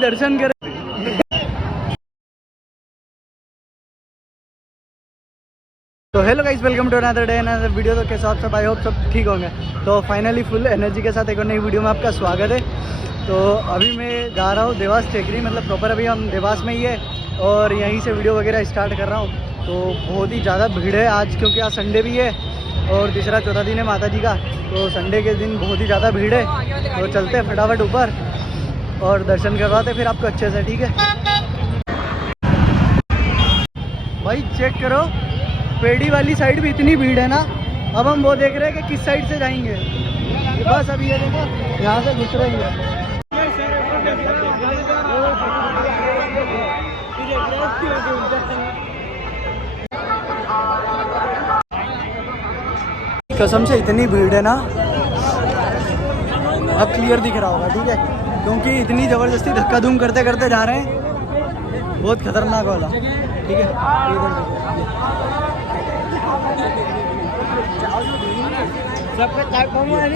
दर्शन कर। तो hello guys, welcome to another day another video. तो कैसे आप सब, आई होप सब ठीक होंगे। तो फाइनली फुल एनर्जी के साथ एक और नई वीडियो में आपका स्वागत है। तो अभी मैं जा रहा हूँ देवास टेकरी, मतलब प्रॉपर अभी हम देवास में ही है और यहीं से वीडियो वगैरह स्टार्ट कर रहा हूँ। तो बहुत ही ज़्यादा भीड़ है आज, क्योंकि आज संडे भी है और तीसरा चौथा दिन है माता जी का। तो संडे के दिन बहुत ही ज़्यादा भीड़ है। तो चलते हैं फटाफट ऊपर और दर्शन करवाते फिर आपको अच्छे से, ठीक है भाई। चेक करो, पेड़ी वाली साइड भी इतनी भीड़ है ना। अब हम वो देख रहे हैं कि किस साइड से जाएंगे। बस अभी ये देखो, यहाँ से घुस रहे हैं। कसम से इतनी भीड़ है ना, अब क्लियर दिख रहा होगा, ठीक है, क्योंकि इतनी ज़बरदस्ती धक्का धूम करते करते जा रहे हैं, बहुत खतरनाक वाला, ठीक है।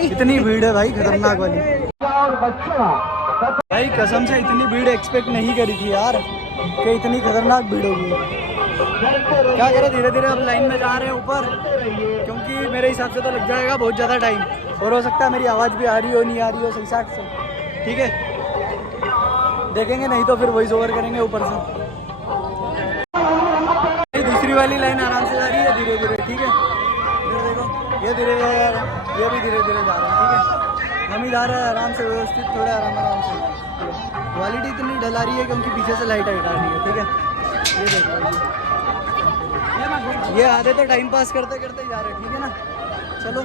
इतनी भीड़ है भाई, खतरनाक वाली। भाई कसम से इतनी भीड़ एक्सपेक्ट नहीं करी थी यार, कि इतनी खतरनाक भीड़ होगी। क्या करें, धीरे धीरे अब लाइन में जा रहे हैं ऊपर, क्योंकि मेरे हिसाब से तो लग जाएगा बहुत ज़्यादा टाइम, और हो सकता है मेरी आवाज़ भी आ रही हो नहीं आ रही हो सही साट से, ठीक है। देखेंगे, नहीं तो फिर वॉइस ओवर करेंगे ऊपर से। दूसरी वाली लाइन आराम से जा रही है धीरे धीरे, ठीक है। इधर देखो, ये धीरे धीरे, ये भी धीरे धीरे जा रहे हैं, ठीक है। हम ही जा रहे हैं आराम से, व्यवस्थित, थोड़ा आराम से। क्वालिटी इतनी डला रही है क्योंकि पीछे से लाइट हटा रही है, ठीक है। ये देखो, ये आधे तो टाइम पास करते करते जा रहे हैं, ठीक है ना। चलो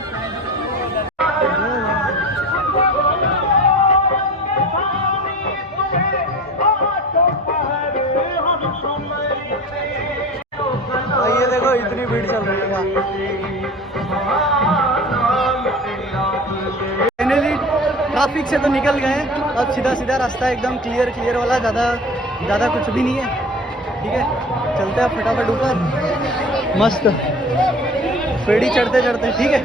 ये देखो, इतनी भीड़ चल रही है। फाइनली ट्रैफिक से तो निकल गए, अब सीधा सीधा रास्ता एकदम क्लियर वाला, ज़्यादा कुछ भी नहीं है, ठीक है। चलते हैं फटाफट ऊपर, मस्त पेड़ी चढ़ते चढ़ते, ठीक है।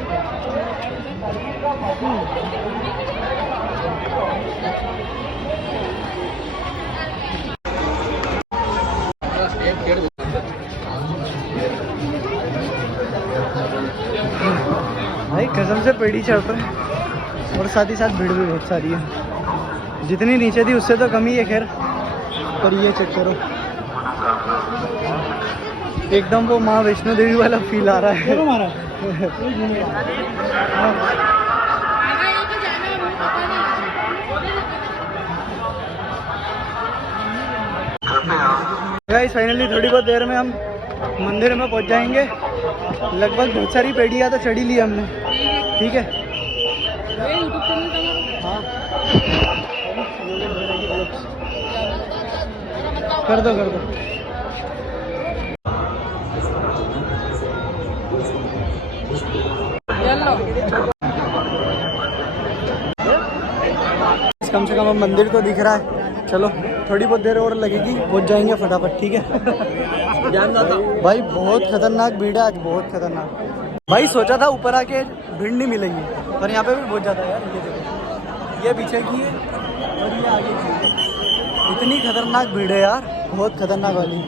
भाई कसम से पेड़ी चढ़ रहे हैं और साथ ही साथ भीड़ भी बहुत सारी है। जितनी नीचे थी उससे तो कम ही है, खैर। पर ये चेक करो, एकदम वो माँ वैष्णो देवी वाला फील आ रहा है। गाइस फाइनली थोड़ी बहुत देर में हम मंदिर में पहुंच जाएंगे। लगभग बहुत सारी पेड़ियाँ तो चढ़ी ली हमने, ठीक है। हाँ कर दो कम से कम अब मंदिर तो दिख रहा है। चलो थोड़ी बहुत देर और लगेगी, पहुंच जाएंगे फटाफट, ठीक है। भाई बहुत खतरनाक भीड़ है आज, बहुत खतरनाक। भाई सोचा था ऊपर आके भीड़ नहीं मिलेगी, पर यहाँ पे भी बहुत ज़्यादा है यार। ये देखो, ये पीछे की है और ये आगे की है। इतनी खतरनाक भीड़ है यार, बहुत खतरनाक वाली।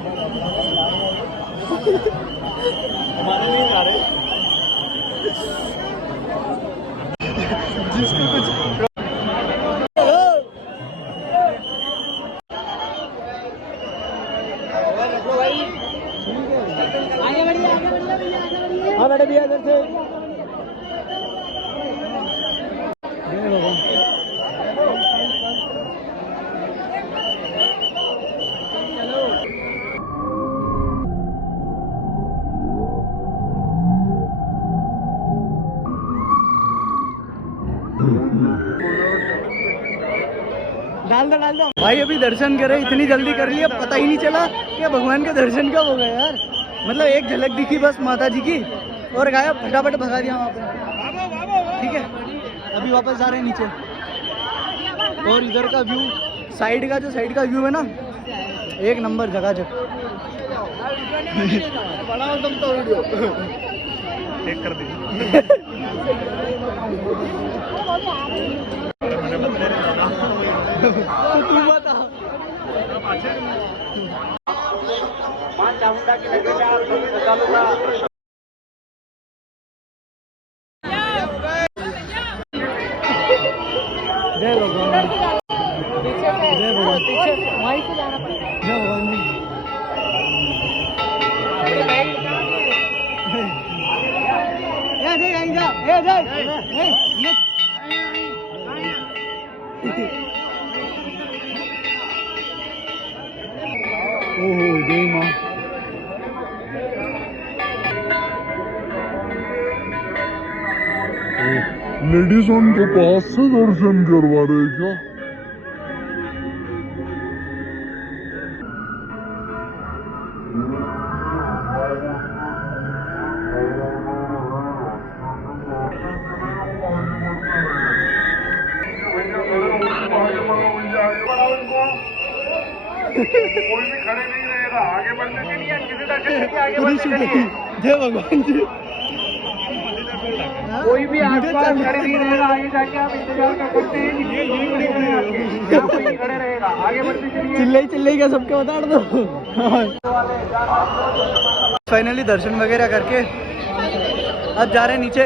हमारे नहीं आ रहे जिसको कुछ बड़े भैया इधर से डाल दो भाई। अभी दर्शन करे, इतनी जल्दी कर लिया, पता ही नहीं चला कि भगवान के दर्शन कब हो गए यार। मतलब एक झलक दिखी बस माता जी की और गायब, फटाफट भगा दिया वहाँ पे, ठीक है। अभी वापस जा रहे हैं नीचे। और इधर का व्यू, साइड का व्यू है ना, एक नंबर जगह जगह। चेक कर दीजिए। तो तू बता। मां चामुंडा की नगरी में आप सभी श्रद्धालु का जय भगवान, जय भगवान, वहीं से जाना पड़ेगा। जय भगवान जी। ए देख आई जा, ए देख, ए ओहो जय माँ। लेडीज उनके पास से दर्शन करवा रहे क्या? कोई भी खड़े नहीं रहेगा, आगे बढ़ने के लिए किसी दर्शन के लिए आगे बढ़ने के लिए। जय भगवान जी। कोई भी आसपास खड़े नहीं रहेगा, आगे जाके आप इंतजार कर सकते हैं कि ये कोई खड़े रहेगा, आगे बढ़ने के लिए। चिल्लाई का सबके बता दो। फाइनली दर्शन वगैरह करके अब जा रहे हैं नीचे,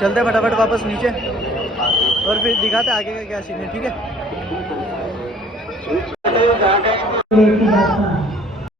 चलते फटाफट वापस नीचे और फिर दिखाते आगे का क्या सीन है, ठीक है।